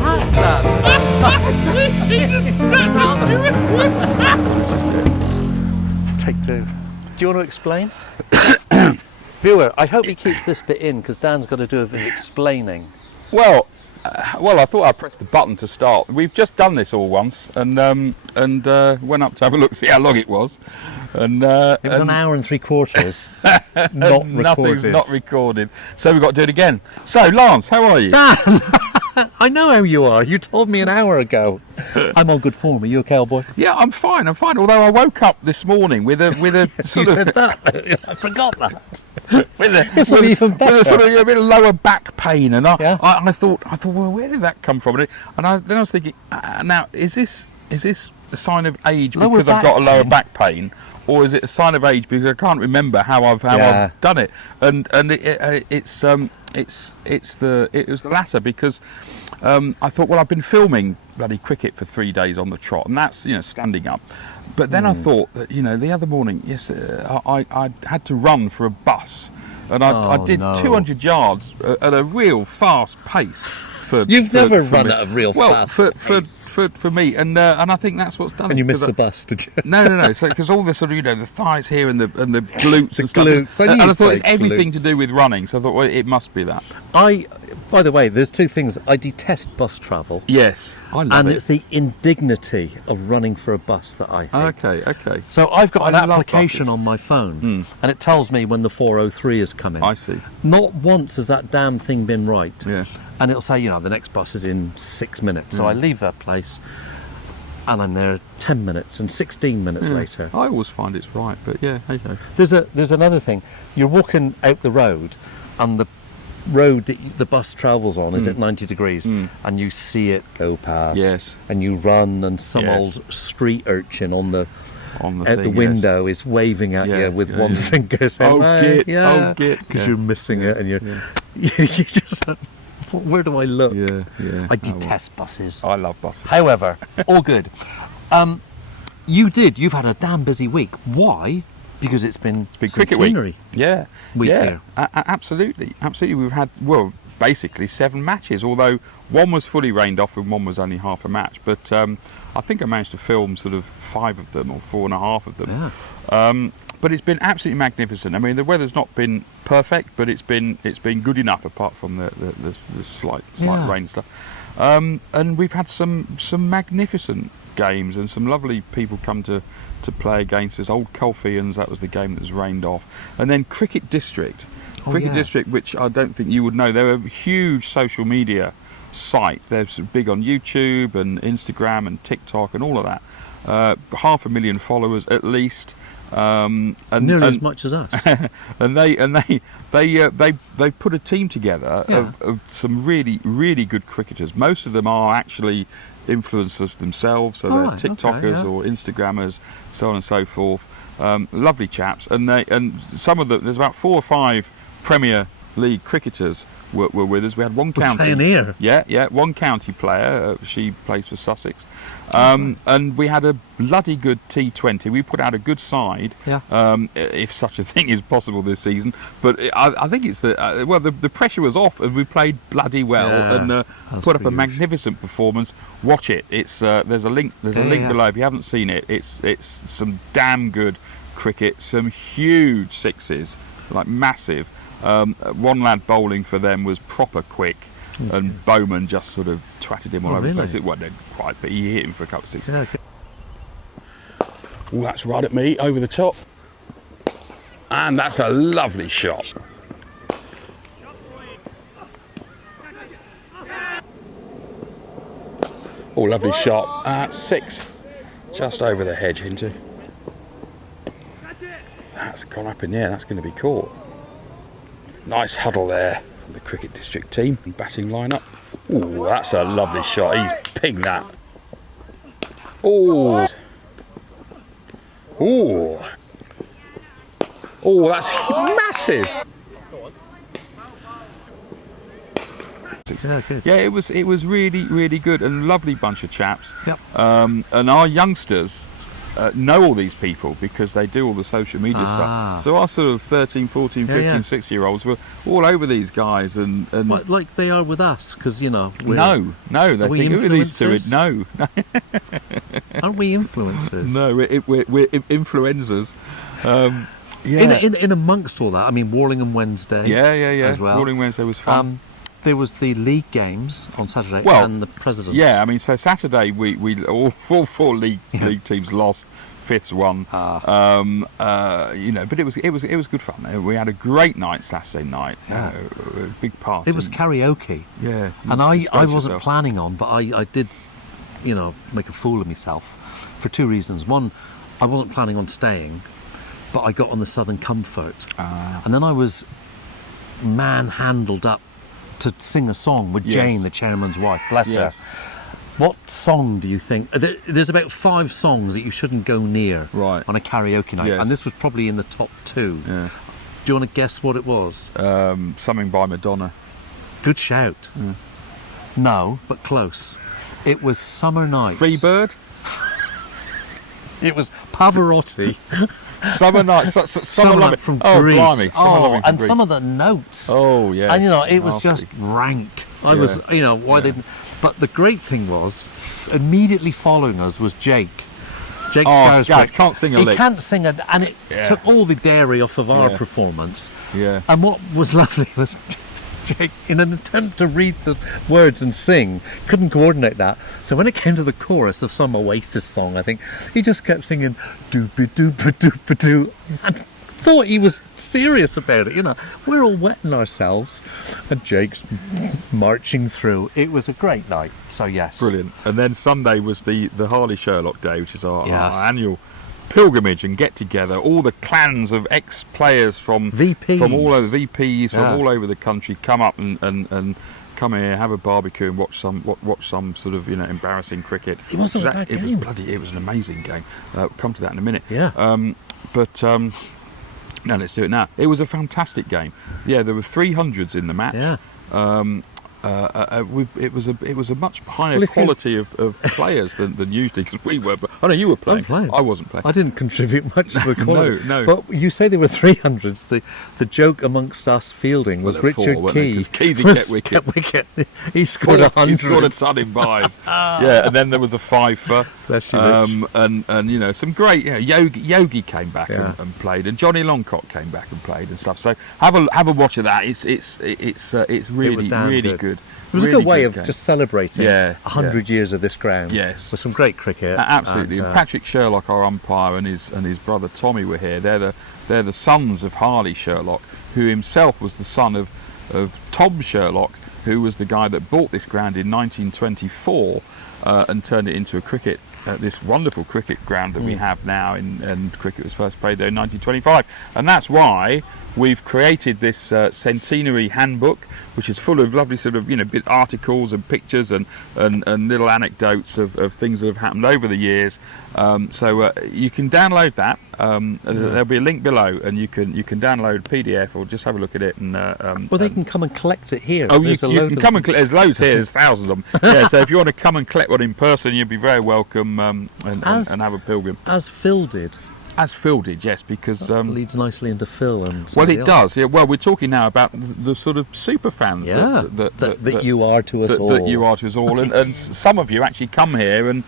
hat, Dan. Let's just do it. Take two. Do you want to explain? Viewer, I hope he keeps this bit in because Dan's got to do a bit of explaining. Well, I thought I'd press the button to start. We've just done this all once, and went up to have a look, see how long it was, and It was an hour and 3/4, not recorded. Nothing's not recorded, so we've got to do it again. So, Lance, how are you? Dan, I know how you are. You told me an hour ago. I'm on good form. Are you okay, old boy? Yeah, I'm fine. Although I woke up this morning with a You sort of, said that. I forgot that. with even better. a sort of a bit of lower back pain, and Yeah. I thought, well, where did that come from? Then I was thinking, now is this a sign of age Lower because I've back got a lower pain? back pain, or is it a sign of age because I can't remember how I've done it? And it was the latter because I thought, well, I've been filming bloody cricket for 3 days on the trot, and that's standing up. But then I thought that the other morning, I had to run for a bus, and I did 200 yards at a real fast pace. You've never run me. at a real fast pace. For me, and I think that's what's done. And you it, missed the bus, did you? No. So because all this sort of the thighs here and the glutes The and stuff, glutes. I knew and I you'd thought it's say everything glutes. to do with running. So I thought, well, it must be that. By the way, there's two things. I detest bus travel. Yes, I love And it. it's the indignity of running for a bus that I hate. Okay. So I've got an I love application buses. on my phone, and it tells me when the 4:03 is coming. I see. Not once has that damn thing been right. Yeah. And it'll say, the next bus is in 6 minutes. So I leave that place, and I'm there 10 minutes and 16 minutes later. I always find it's right, but yeah, hey ho. There's another thing. You're walking out the road, and the road that the bus travels on is at 90 degrees, and you see it go past. Yes. And you run, and some Yes. old street urchin on the thing, the window is waving at Yeah, you with yeah, one yeah. finger saying, Oh, "Hey, git, yeah," oh, git. because Yeah. you're missing it, and you just, where do I look? Yeah. I detest buses. I love buses. However, all good. You've had a damn busy week. Why? Because it's been Cricket week. centenary Yeah. week yeah. here. Absolutely. We've had, basically 7 matches, although one was fully rained off and one was only half a match. But I think I managed to film sort of 5 of them or 4.5 of them. Yeah. But it's been absolutely magnificent. I mean, the weather's not been perfect, but it's been good enough, apart from the slight rain stuff. And we've had some magnificent games, and some lovely people come to play against us. Old Colfians, that was the game that was rained off. And then Cricket District. District, which I don't think you would know. They're a huge social media site. They're sort of big on YouTube and Instagram and TikTok and all of that. 500,000 followers at least. Nearly as much as us. and they put a team together of some really good cricketers. Most of them are actually influencers themselves, so they're TikTokers or Instagrammers, so on and so forth. Lovely chaps, and some of them. There's about 4 or 5 Premier League cricketers were with us. We had one county. Pioneer. Yeah, one county player. She plays for Sussex. And we had a bloody good T20. We put out a good side, if such a thing is possible this season. But I think it's the pressure was off, and we played bloody well and put up a magnificent performance. Watch it. It's there's a link below if you haven't seen it. It's some damn good cricket. Some huge sixes, like massive. One lad bowling for them was proper quick. And Bowman just sort of twatted him all over the place. It wasn't quite, but he hit him for a couple of sixes. Oh, that's right at me, over the top. And that's a lovely shot. Oh, lovely shot. 6. Just over the hedge, into. That's gone up in the air. That's going to be caught. Nice huddle there. The Cricket District team and batting lineup. Oh, that's a lovely shot. He's pinged that. Oh, that's massive. Yeah, it was really good, and lovely bunch of chaps. Yep. And our youngsters know all these people because they do all the social media stuff. So our sort of 13, 14, 15, 16-year-olds were all over these guys, and Well, like they are with us, because we're, no, they think who are these two? No, aren't we influencers? no, we're influencers. In amongst all that, I mean, Warlingham Wednesday. Yeah. As well. Warlingham Wednesday was fun. There was the league games on Saturday, and the Presidents. Yeah, I mean, so Saturday we all four league teams lost. Fifths won. But it was good fun. We had a great night Saturday night. A big party. It was karaoke. Yeah, and I wasn't planning on, but I did, make a fool of myself for two reasons. One, I wasn't planning on staying, but I got on the Southern Comfort, and then I was manhandled up to sing a song with Jane, the chairman's wife. Bless her. What song do you think? There's about 5 songs that you shouldn't go near on a karaoke night, and this was probably in the top 2. Yeah. Do you want to guess what it was? Something by Madonna. Good shout. No, but close. It was Summer Nights. Free Bird? It was Pavarotti. Summer Nights. Summer Lovin' from Blimey. Greece. And Greece. Some of the notes. Oh, yeah. And, it was just rank. I was, why they didn't... But the great thing was, immediately following us was Jake. Jake Scarisbrick. Can't sing a lick. He can't sing, and it took all the dairy off of our performance. Yeah. And what was lovely was Jake, in an attempt to read the words and sing, couldn't coordinate that. So when it came to the chorus of some Oasis song, I think, he just kept singing doo-ba-doo-ba-doo-ba-doo. And thought he was serious about it. We're all wetting ourselves, and Jake's marching through. It was a great night. So yes, brilliant. And then Sunday was the Harley Sherlock Day, which is our annual pilgrimage and get together. All the clans of ex-players from all over from all over the country come up and come here, have a barbecue, and watch some sort of embarrassing cricket. It wasn't a bad game. It was an amazing game. Come to that in a minute. Yeah. No, let's do it now. It was a fantastic game. Yeah, there were 300s in the match. Yeah. It was a much higher quality of players than usually, because we were. But I know you were playing. I wasn't playing. I didn't contribute much to the quality. No. But you say there were 300s. The joke amongst us fielding was Richard Key. Because Keysy kept wicket. He scored 100. He scored a ton in buys. Yeah, and then there was a fiver. Bless you, and some great. Yogi came back and played, and Johnny Longcott came back and played and stuff. So have a watch of that. It's really good. It was a good way of just celebrating 100 years of this ground. Yes, with some great cricket. Absolutely. And Patrick Sherlock, our umpire, and his brother Tommy were here. They're the sons of Harley Sherlock, who himself was the son of Tom Sherlock, who was the guy that bought this ground in 1924 and turned it into this wonderful cricket ground that we have now, and cricket was first played there in 1925. And that's why we've created this centenary handbook, which is full of lovely sort of bit articles and pictures and little anecdotes of things that have happened over the years. So you can download that. There'll be a link below, and you can download PDF or just have a look at it. And they can come and collect it here. Oh, you can come and collect. There's loads here. There's thousands of them. Yeah. So if you want to come and collect one in person, you'd be very welcome and have a pilgrim. As Phil did. As Phil did, yes, because leads nicely into Phil and it does. Yeah. Well, we're talking now about the sort of super fans that you are to us all. That you are to us all, and some of you actually come here and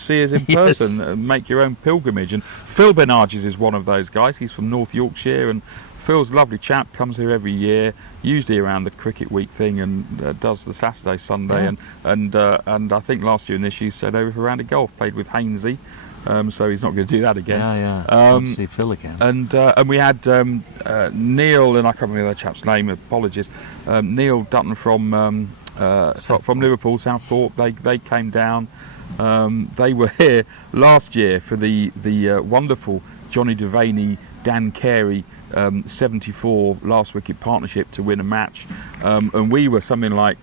see us in person and make your own pilgrimage. And Phil Benarges is one of those guys. He's from North Yorkshire, and Phil's a lovely chap. Comes here every year, usually around the cricket week thing, and does the Saturday, Sunday, and I think last year and this year he stayed over for a round of golf, played with Hainsey. So he's not going to do that again. Can't see Phil again. And we had Neil, and I can't remember that chap's name. Apologies. Neil Dutton from Liverpool, Southport. They came down. They were here last year for the wonderful Johnny Devaney, Dan Carey 74 last wicket partnership to win a match, and we were something like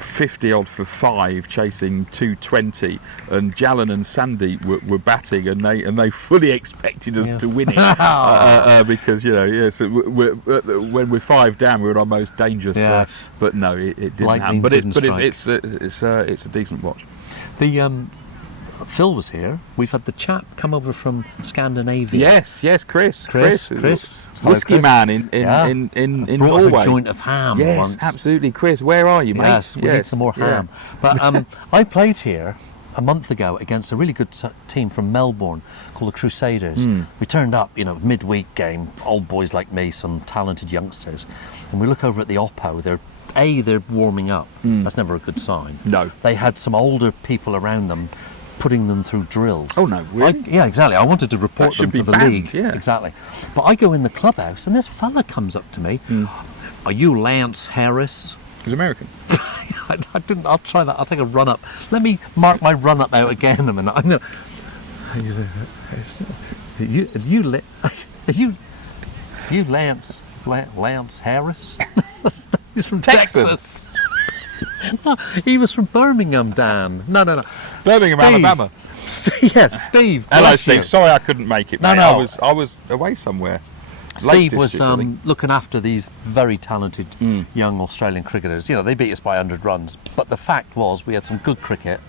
50 odd for 5 chasing 220, and Jalan and Sandy were batting, and they fully expected us to win it because so when we're 5 down we're at our most dangerous, but no, it didn't happen. But it's a decent watch. Phil was here. We've had the chap come over from Scandinavia. Yes, Chris. Chris. Whisky Chris. man in Brought us Norway. a joint of ham Yes, once. absolutely, Chris. Where are you, mate? Yes, we need some more ham. But I played here a month ago against a really good team from Melbourne called the Crusaders. We turned up, midweek game, old boys like me, some talented youngsters, and we look over at the Oppo. They're warming up. That's never a good sign. No. They had some older people around them putting them through drills. Oh, no, really? Yeah, exactly. I wanted to report That should them to be the banned, league. yeah. Exactly. But I go in the clubhouse and this fella comes up to me. Are you Lance Harris? He's American. I didn't. I'll try that. I'll take a run up. Let me mark my run up out again in a minute. I'm gonna. You Lance Harris? He's from Texas. No, he was from Birmingham, Dan. No. Birmingham, Steve. Alabama. Yes, Steve. Hello, bless Steve. you. Sorry I couldn't make it, No, mate. no. I was away somewhere. Steve Lake was District, I think. looking after these very talented young Australian cricketers. They beat us by 100 runs. But the fact was, we had some good cricket,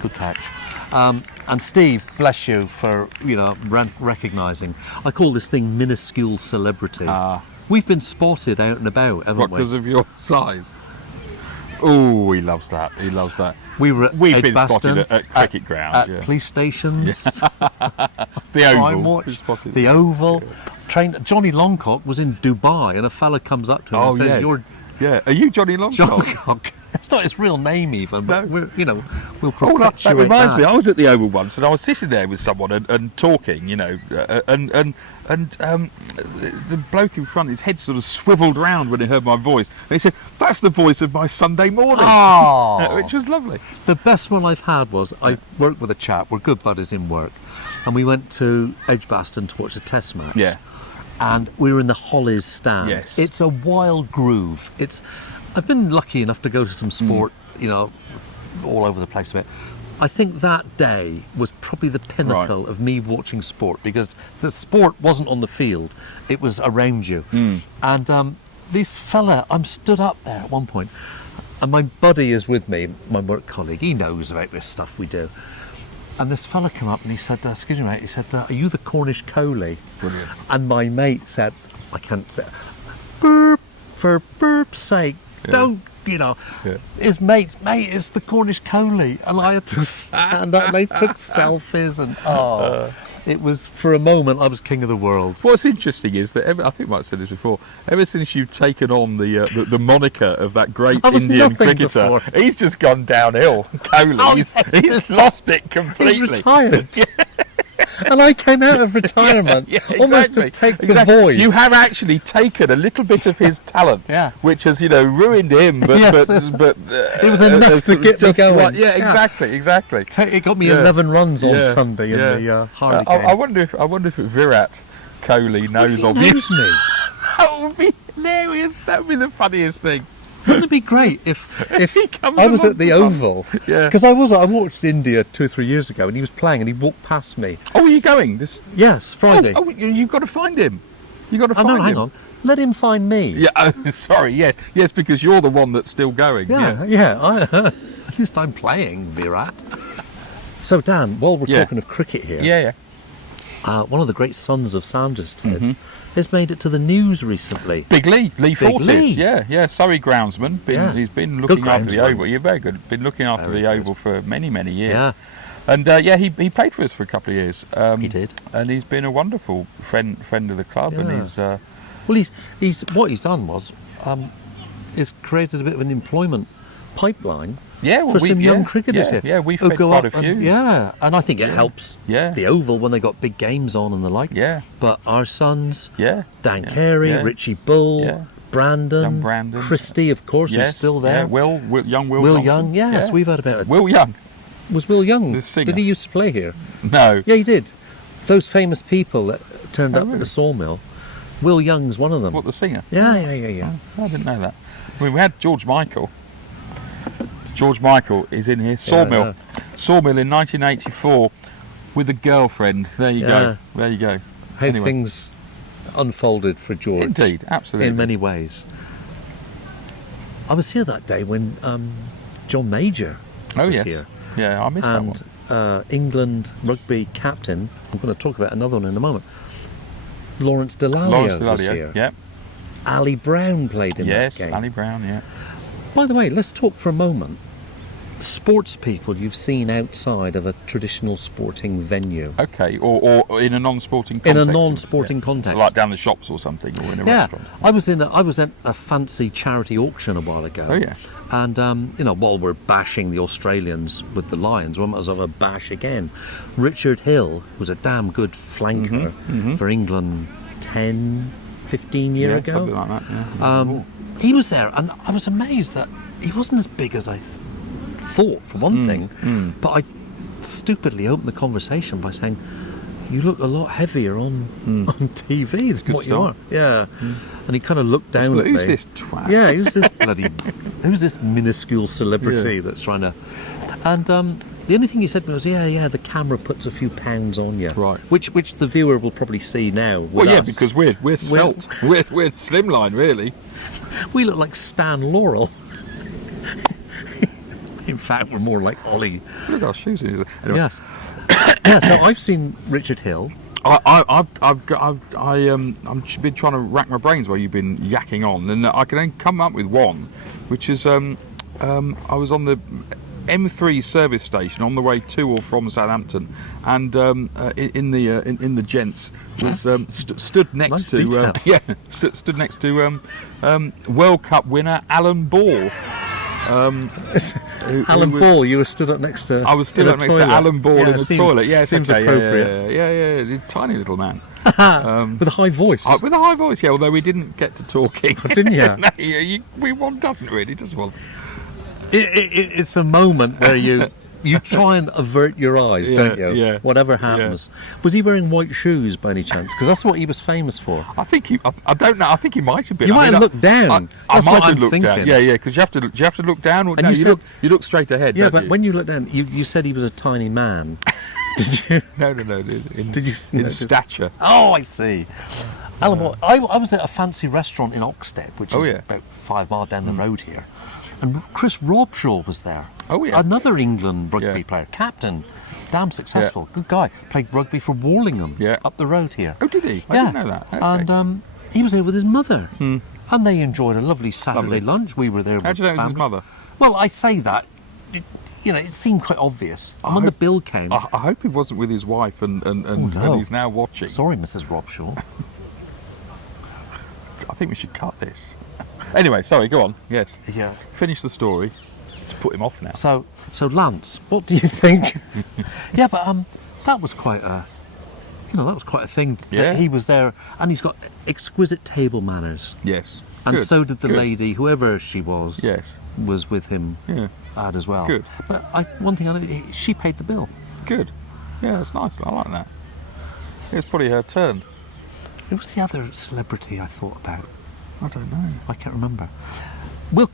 good catch. And Steve, bless you for recognising. I call this thing minuscule celebrity. We've been spotted out and about, haven't What, we? because of your size? Oh, he loves that. He loves that. We've been spotted at cricket grounds, at police stations. The Crime Oval. Watch, Been spotted. the Oval. Johnny Longcock was in Dubai, and a fella comes up to him and says, yes. "You're Yeah. Are you Johnny Longcock? Longcock." It's not his real name even, but No. we'll Oh, that perpetuate reminds me. that. I was at the Oval once, and I was sitting there with someone and talking, and the bloke in front, his head sort of swivelled round when he heard my voice, and he said, "That's the voice of my Sunday morning," Oh. which was lovely. The best one I've had was I worked with a chap. We're good buddies in work, and we went to Edgbaston to watch a Test match. Yeah. And we were in the Hollies stand. Yes. It's a wild groove. I've been lucky enough to go to some sport, all over the place a bit. I think that day was probably the pinnacle of me watching sport, because the sport wasn't on the field, it was around you. And this fella, I'm stood up there at one point, and my buddy is with me, my work colleague, he knows about this stuff we do. And this fella came up and he said, "Excuse me, mate," he said, "Are you the Cornish Coley?" Brilliant. And my mate said, "I can't say, burp, for burp's sake, don't," Yeah. His mates, "Mate, it's the Cornish Coley." And I had to stand up and they took selfies and, it was, for a moment, I was king of the world. What's interesting is that I think I might have said this before. Ever since you've taken on the moniker of that great I was Indian nothing cricketer, before. he's just gone downhill. Coley, Oh, he's yes. lost it He's completely. retired. And I came out of retirement almost to take the void. You have actually taken a little bit of his talent, which has ruined him, but Yes, but it was enough to get me going. Exactly. It got me 11 runs on Yeah, Sunday in the Harley I game. wonder if Virat Kohli knows of you. Knows me. That would be hilarious. That would be the funniest thing. Wouldn't it be great if He comes I was along at the for some- Oval? Yeah. Because I watched India 2 or 3 years ago, and he was playing, and he walked past me. Oh, are you going? Yes, Friday. Oh, you've got to find him. You've got to find no, him. hang on. Let him find me. Yeah. Oh, sorry. Yes, because you're the one that's still going. Yeah. At least I'm playing, Virat. So, Dan, while we're Yeah. talking of cricket here, Yeah. one of the great sons of Sanderstead has made it to the news recently. Big Lee Fortis. Lee. Yeah. Surrey groundsman. He's been looking after the groundsman. Oval. You're very good. Been looking after Very the good. Oval for many years. Yeah, And he played for us for a couple of years. he did. And he's been a wonderful friend of the club. And Yeah. he's Well, he's what he's done was is created a bit of an employment pipeline for some young cricketers here. Yeah, we've who fed go quite up a few. and I think it helps the Oval when they got big games on and the like. Yeah. But our sons, Yeah. Dan Yeah. Carey, Yeah. Richie Bull, Yeah. Brandon, Young Brandon. Christie, of course, who's still there. Yeah. Will Will Johnson. Young, yes, we've had about. Will Young. Was Will Young? The singer. Did he used to play here? No. Yeah, he did. Those famous people that turned up really? at the Sawmill. Will Young's one of them. What, the singer? Yeah. I didn't know that. I mean, we had George Michael. George Michael is in here. Sawmill. know. Sawmill in 1984 with a girlfriend. There you go. There you go. How Anyway. things unfolded for George. Indeed, absolutely. In many ways. I was here that day when John Major Oh, was yes. here. Yeah, I missed that And one. England rugby captain, I'm going to talk about another one in a moment, Lawrence Dallaglio was here. Yeah. Ali Brown played in that game. Yes, Ali Brown, yeah. By the way, let's talk for a moment. Sports people you've seen outside of a traditional sporting venue. Okay, or in a non-sporting In context. a non-sporting context. So like down the shops or something, or in a restaurant. I was at a fancy charity auction a while ago. Oh, yeah. And while we're bashing the Australians with the Lions, we might as well have a bash again. Richard Hill, who was a damn good flanker for England 10, 15 years ago. Something like that. Yeah. He was there, and I was amazed that he wasn't as big as I thought, for one thing. But I stupidly opened the conversation by saying, "You look a lot heavier on TV than what you are." Yeah. And he kind of looked down at me. Who's this twat? Yeah, who's this minuscule celebrity that's trying to... And the only thing he said to me was, yeah, the camera puts a few pounds on you. Right. Which the viewer will probably see now. Well, yeah, us. because we're svelte. We're slimline, really. We look like Stan Laurel. In fact, we're more like Ollie. Look at our shoes. Anyway. Yes. Yeah, so I've seen Richard Hill. I'm been trying to rack my brains while you've been yakking on, and I can then come up with one, which is I was on the M3 service station on the way to or from Southampton, and in the gents was stood next Nice to detail. stood next to World Cup winner Alan Ball. Alan Ball, you were stood up next to. I was stood up next to Alan Ball in the toilet. Yeah, seems okay, appropriate. Yeah, he's a tiny little man. With a high voice. With a high voice, yeah, although we didn't get to talking. Didn't you? No, one doesn't really, does one? It's a moment where you try and avert your eyes, don't you? Yeah. Whatever happens. Was he wearing white shoes by any chance? Because that's what he was famous for. I think I don't know. I think he might have been. You might have looked down. I That's might what have I'm looked down. thinking. Yeah, because do you have to look down? Or, And no, you said- you look straight ahead. Yeah, don't but you? when you looked down, you said he was a tiny man. Did you? No. Did you in notice? stature? Oh, I see. Alan Ball, I was at a fancy restaurant in Oxted, which is about 5 miles down the road here. And Chris Robshaw was there. Oh, yeah. Another England rugby player, captain, damn successful, good guy. Played rugby for Warlingham up the road here. Oh, did he? I didn't know that. Okay. And he was there with his mother. And they enjoyed a lovely Saturday lunch. We were there with How do you know it was his family. mother? Well, I say that. It seemed quite obvious. And when the bill came... I hope he wasn't with his wife and he's now watching. Sorry, Mrs. Robshaw. I think we should cut this. Anyway, sorry, go on. Yes. Yeah. Finish the story. To put him off now. So Lance, what do you think? Yeah, but that was quite a, thing. Yeah. That he was there, and he's got exquisite table manners. Yes. And Good. so did the Good. lady, whoever she was. Yes. Was with him. Yeah. As well. Good. But one thing I know, she paid the bill. Good. Yeah, that's nice. I like that. It's probably her turn. Who was the other celebrity I thought about? I don't know. I can't remember. Well,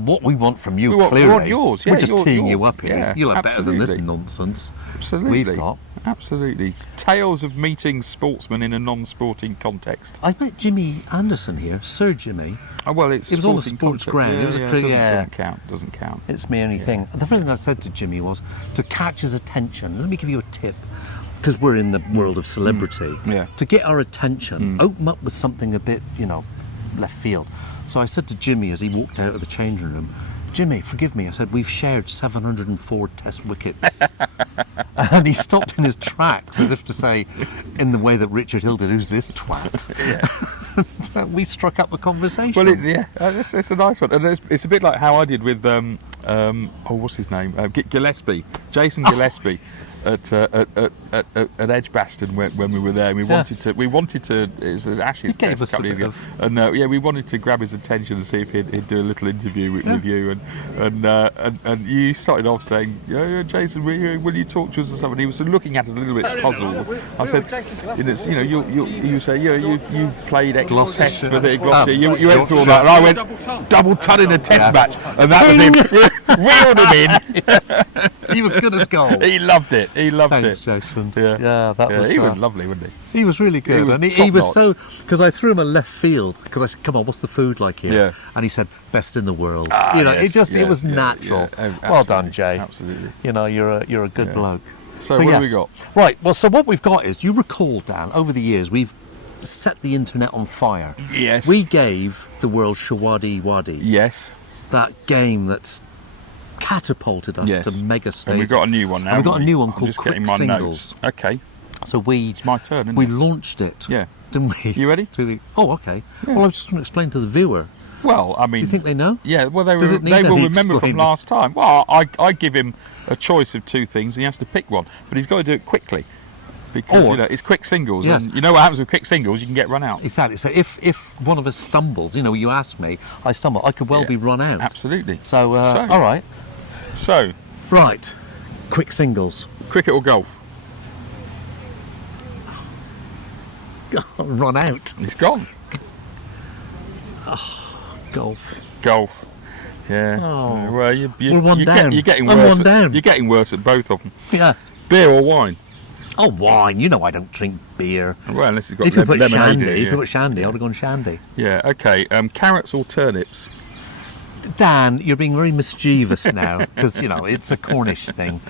what we want from you, We want clearly. yours. We're Yeah, just teeing you up here. yeah, You'll have better than this absolutely. nonsense Absolutely. we've got. Absolutely. Tales of meeting sportsmen in a non-sporting context. I met Jimmy Anderson here, Sir Jimmy. Oh, well, it was on a sporting sports context. ground. Yeah, It was a yeah, pretty- doesn't count. Doesn't count. It's my only thing. The first thing I said to Jimmy was to catch his attention. Let me give you a tip, because we're in the world of celebrity. Yeah. To get our attention, open up with something a bit, left field. So I said to Jimmy as he walked out of the changing room, "Jimmy, forgive me." I said, "We've shared 704 Test wickets." And he stopped in his tracks as if to say, in the way that Richard Hill did, "Who's this twat?" Yeah. We struck up a conversation. Well, it's a nice one, and it's a bit like how I did with what's his name, Gillespie, Jason Gillespie. At Edgbaston when we were there, and we wanted to. It was Ashes He gave test a us couple a of years ago, bit and we wanted to grab his attention and see if he'd do a little interview with you, and you started off saying, "Yeah, Jason, will you talk to us or something?" He was looking at us a little bit puzzled. I said, "You say, you played X Tests with it, Gloucester. You went through all that, and I went double ton in a Test match, and that was him. Reeled him in." He was good as gold. He loved it. He loved Thanks, it. Jason. Yeah. That was. He was lovely, wasn't he? He was really good, was and he was so top-notch. because I threw him a left field because I said, "Come on, what's the food like here?" Yeah. And he said, "Best in the world." Yes, it was natural. Well done, Jay. Absolutely. You're a good bloke. So what have we got? Right. Well, so what we've got is you recall, Dan, over the years we've set the internet on fire. Yes. We gave the world Shawadi Wadi, Yes. that game that's catapulted us Yes. to mega stage. And we've got a new one now. And we've got haven't a new one I'm called just Quick getting my Singles. notes. Okay. So It's my turn, isn't we it? launched it. Yeah. Didn't we? You ready? Oh, okay. Yeah. Well, I was just going to explain to the viewer. Well, I mean... Do you think they know? Yeah, well, Does it need they will any remember from explaining? last time. Well, I give him a choice of two things, and he has to pick one. But he's got to do it quickly. Because, Or- it's quick singles. Yes. And you know what happens with quick singles? You can get run out. Exactly. So if one of us stumbles, you ask me, I stumble, I could well Yeah. be run out. Absolutely. So, So- all right. So, Right. Quick singles. cricket or golf? Run out. It's gone. Golf. Golf. Yeah. Oh. Well, We're one down. you're getting I'm worse. one down. You're getting worse at both of them. Yeah. Beer or wine? Oh, wine. You know I don't drink beer. Well, unless it's got If you put lemonade in shandy, it, if yeah. you put shandy, I would have gone shandy. Yeah, okay. Carrots or turnips? Dan, you're being very mischievous now because it's a Cornish thing.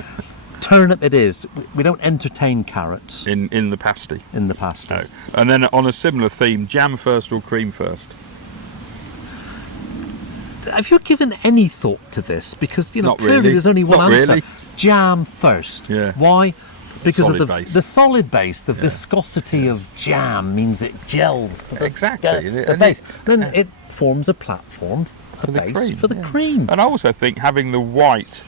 Turnip it is. We don't entertain carrots In the pasty? in the pasta. No. And then on a similar theme, jam first or cream first? Have you given any thought to this? Because Not clearly really. there's only one Not answer. really. Jam first. Yeah. Why? Because Solid of base. the solid base, the viscosity of jam means it gels to the, Exactly. the And base. it- Then it forms a platform, a For the base cream. for the yeah. cream. And I also think having the white,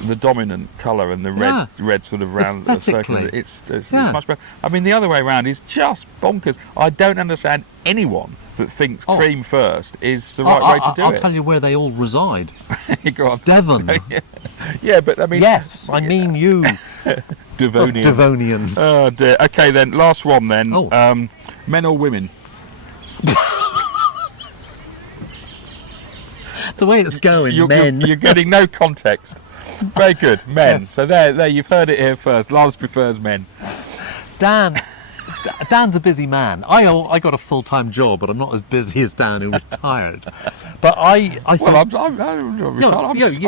the dominant colour, and the red, Yeah. red sort of round the circle, Aesthetically. it's Yeah. much better. I mean, the other way around is just bonkers. I don't understand anyone that thinks Oh. cream first is the right way to do I'll it. tell you where they all reside. Go on. Devon. Yeah, but I mean, Yes, I mean you, Devonian. Devonians. Oh dear. Okay, then last one. Then Oh. men or women? The way it's going, You're men. getting no context. Very good, men. Yes. So there, you've heard it here first. Lars prefers men. Dan's a busy man. I got a full-time job, but I'm not as busy as Dan, who retired. But I think... Well, I'm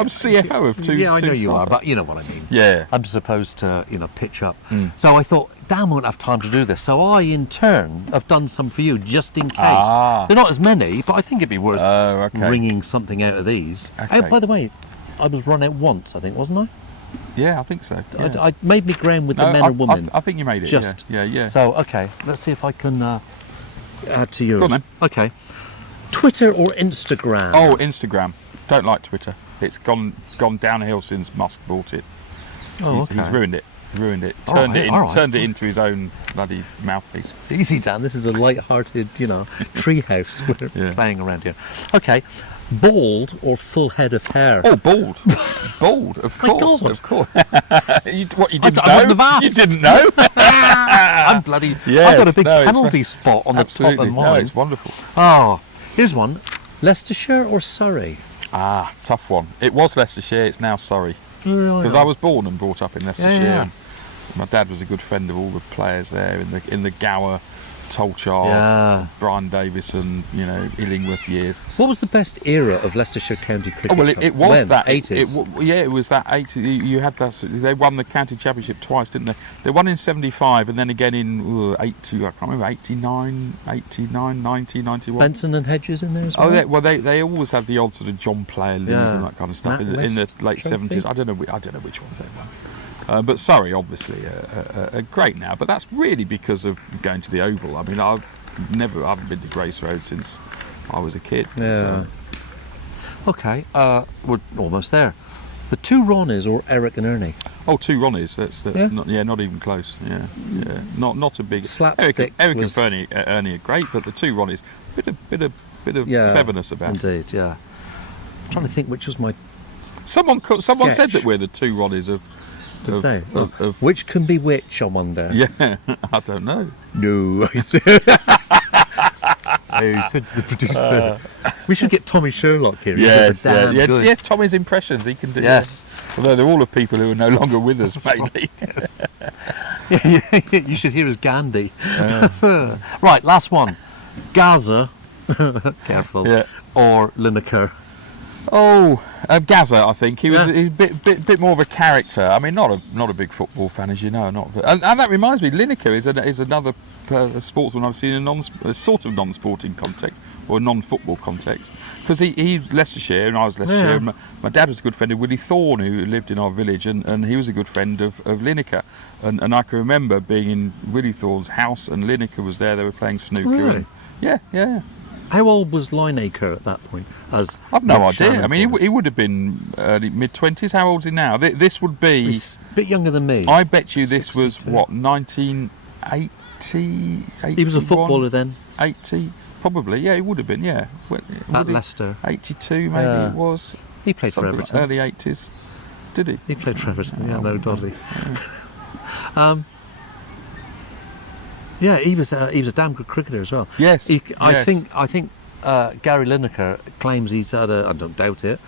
CFO of two. Yeah, I know two you are, startups. but you know what I mean. Yeah. I'm supposed to, pitch up. So I thought, Dan won't have time to do this. So I, in turn, have done some for you, just in case. Ah. They're not as many, but I think it'd be worth Oh, okay. wringing something out of these. Okay. By the way, I was run out once, I think, wasn't I? Yeah, I think so. Yeah. I made me ground with the men or women. I think you made it. Just. Yeah. So, okay, let's see if I can add to yours. Go on then. Okay. Twitter or Instagram? Oh, Instagram. Don't like Twitter. It's gone downhill since Musk bought it. Oh, He's ruined it. All Turned right. Turned it into his own bloody mouthpiece. Easy, Dan. This is a light-hearted, treehouse we're Yeah. playing around here. Okay. Bald or full head of hair? Oh, bald. Bald, of My course. God. Of course. You didn't I know? wouldn't have asked. You didn't know? I'm bloody... Yes, I've got a big no, it's penalty spot on the top Absolutely. of No, mine. it's wonderful. Oh, here's one. Leicestershire or Surrey? Ah, tough one. It was Leicestershire, it's now Surrey. Because I was born and brought up in Leicestershire. Yeah. And my dad was a good friend of all the players there in the Gower, Tolchard, Yeah. Brian Davison, Illingworth years. What was the best era of Leicestershire County cricket? Oh well, it was when? that 80s. It was that 80s. You had that. They won the county championship twice, didn't they? They won in 75 and then again in 82. I can't remember 89, 90, 91. Benson and Hedges in there as well. Oh, they always had the odd sort of John Player league Yeah. and that kind of stuff in the NatWest late Trophy? 70s. I don't know which ones they won. But Surrey, obviously, great now. But that's really because of going to the Oval. I mean, I haven't been to Grace Road since I was a kid. But, Yeah. Okay, we're almost there. The two Ronnies or Eric and Ernie? two Ronnies. That's Yeah? not even close. Yeah. Not a big Slapstick Eric was- and Ernie are great, but the two Ronnies, bit of cleverness about it. Indeed, yeah. I'm trying to think which was my... Someone said Sketch. that we're the two Ronnies of. Did they? of- Which can be which, I wonder? Yeah, I don't know. No. He said to the producer, we should get Tommy Sherlock here. He Yes, does a damn good. yeah. Tommy's impressions he can do. Yes. Yeah. Although they're all of people who are no longer with us, mainly. Yes. You should hear his Gandhi. Right, last one. Gaza, careful, or Lineker. Oh, Gaza, I think he's a bit more of a character. I mean, not a big football fan, as you know. And that reminds me, Lineker is another sportsman I've seen in a sort of non-sporting context or non-football context. Because he's Leicestershire and I was Leicestershire. Yeah. My dad was a good friend of Willie Thorne, who lived in our village, and he was a good friend of Lineker. And I can remember being in Willie Thorne's house, and Lineker was there. They were playing snooker. Really? And, yeah. How old was Lineker at that point? As I've no Nick idea. Shannon I mean, called he would have been early mid-20s. How old is he now? This would be... He's a bit younger than me. I bet you this 62. was, what, 1980? He was a footballer then. 80? Probably, yeah, he would have been, yeah. At Leicester. 82 maybe it was. He played for Something like Everton. early 80s. Did he? He played for Everton, yeah, no dodgy. Yeah, he was a damn good cricketer as well. Yes. I think Gary Lineker claims he's had I don't doubt it,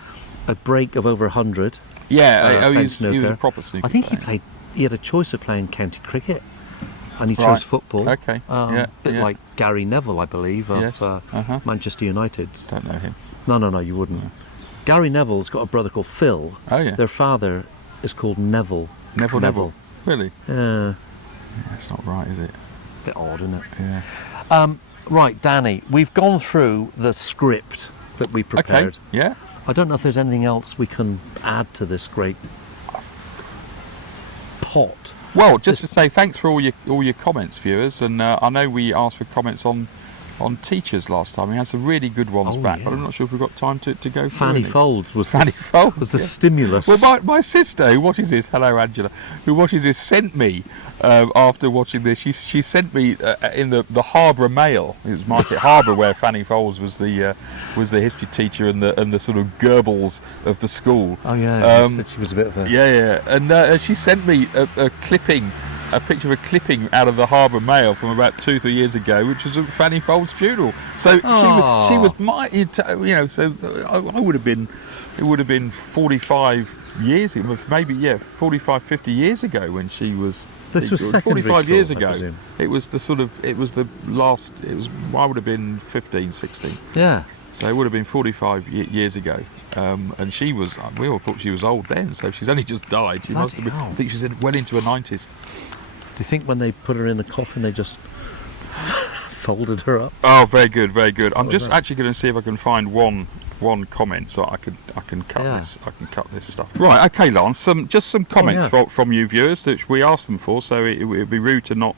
a break of over 100. Yeah, he playing was snooker. a proper snooker I think player. he had a choice of playing county cricket, and he Right. chose football. Okay, A bit like Gary Neville, I believe, of Yes. Manchester United. Don't know him. No, you wouldn't. Gary Neville's got a brother called Phil. Oh, yeah. Their father is called Neville. Neville. Really? Yeah, That's not right, is it? bit odd, isn't it? Yeah. Right, Danny, we've gone through the script that we prepared. Okay, yeah. I don't know if there's anything else we can add to this great pot. Well, just to say thanks for all your comments, viewers, and I know we asked for comments on teachers last time. We had some really good ones back, yeah. but I'm not sure if we've got time to go through Fanny any. Folds was Fanny the Folds, yeah. stimulus. Well, my sister, who watches this, hello Angela, who watches this, sent me after watching this. She sent me in the Harbour Mail. It was Market Harbour, where Fanny Folds was the history teacher and the sort of Goebbels of the school. Oh yeah, she said she was a bit of a and she sent me a clipping. A picture of a clipping out of the Harbour Mail from about 2-3 years ago, which was at Fanny Folds' funeral. So she was my, So I would have been. It would have been 45 years, maybe 45, 50 years ago when she was. This was secondary 45 school, years I ago. presume. It was the last. I would have been 15, 16. Yeah. So it would have been 45 years ago. And she was. We all thought she was old then. So she's only just died. She must have been. I think she's well into her 90s. Do you think when they put her in the coffin they just folded her up? Oh, very good, very good. I'm just that? actually going to see if I can find one comment so I can cut this. I can cut this stuff. Right, okay, Lance. Some comments from you viewers that we asked them for, so it would be rude to not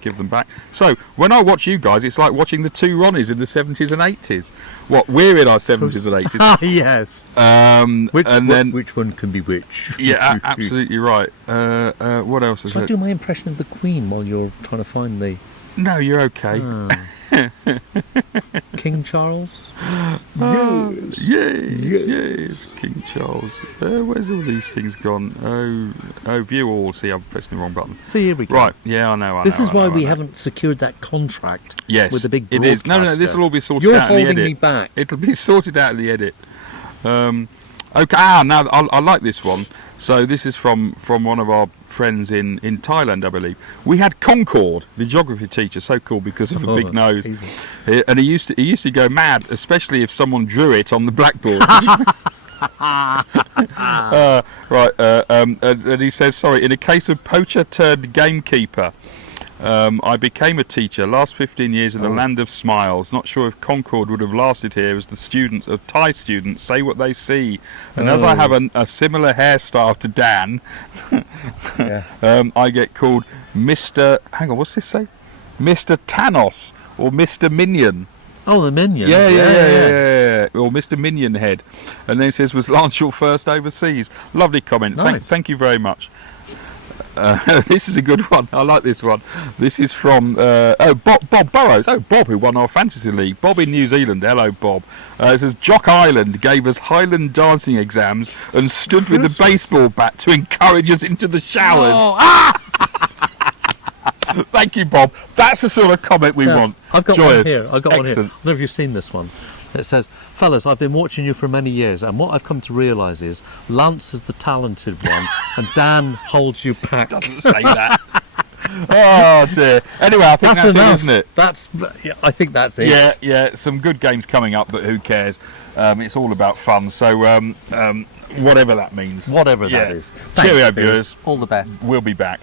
give them back. So when I watch you guys, it's like watching the two Ronnies in the 70s and 80s. What, we're in our 70s and 80s. Ah, yes. Which one can be which? Yeah, absolutely right. What else is Shall I it? do my impression of the Queen while you're trying to find the No, you're okay. King Charles? Yes, King Charles. Where's all these things gone? Oh, view all. See, I'm pressing the wrong button. See, here we go. Right, yeah, I know. This is why we haven't secured that contract with the big it broadcaster. is. No, this will all be sorted You're out in the edit. holding me back. It'll be sorted out in the edit. Okay, now I like this one. So this is from one of our friends in Thailand, I believe. We had Concord, the geography teacher, so cool because of a big nose, and he used to go mad, especially if someone drew it on the blackboard. And he says, sorry, in a case of poacher turned gamekeeper. I became a teacher last 15 years in the land of smiles. Not sure if Concord would have lasted here as the Thai students say what they see. And as I have a similar hairstyle to Dan, I get called Mr. Hang on, what's this say? Mr. Thanos or Mr. Minion. Oh, the Minions. Yeah. Or Mr. Minion Head. And then it says, was Lance your first overseas? Lovely comment. Nice. Thank you very much. This is a good one. I like this one. This is from Bob Burrows. Oh, Bob, who won our fantasy league. Bob in New Zealand. Hello, Bob. It says Jock Island gave us Highland dancing exams and stood with a baseball bat to encourage us into the showers. Thank you, Bob. That's the sort of comment we want. I've got Joyous. one here. I've got one here. I Excellent. don't know if you've seen this one. It says, fellas, I've been watching you for many years, and what I've come to realise is Lance is the talented one, and Dan holds you back. Doesn't say that. Oh dear. Anyway, I think that's enough. it, isn't it? I think that's it. Yeah, yeah. Some good games coming up, but who cares? It's all about fun. So whatever that means. Whatever Yeah. that is. Cheerio, viewers. All the best. We'll be back.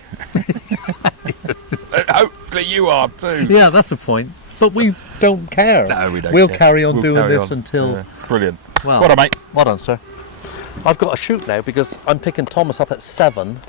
Hopefully you are too. Yeah, that's the point. But we don't care. No, we don't We'll care. carry on We'll doing carry this on. until... Yeah. Brilliant. Well, Well done, mate. Well done, sir. I've got to shoot now because I'm picking Thomas up at 7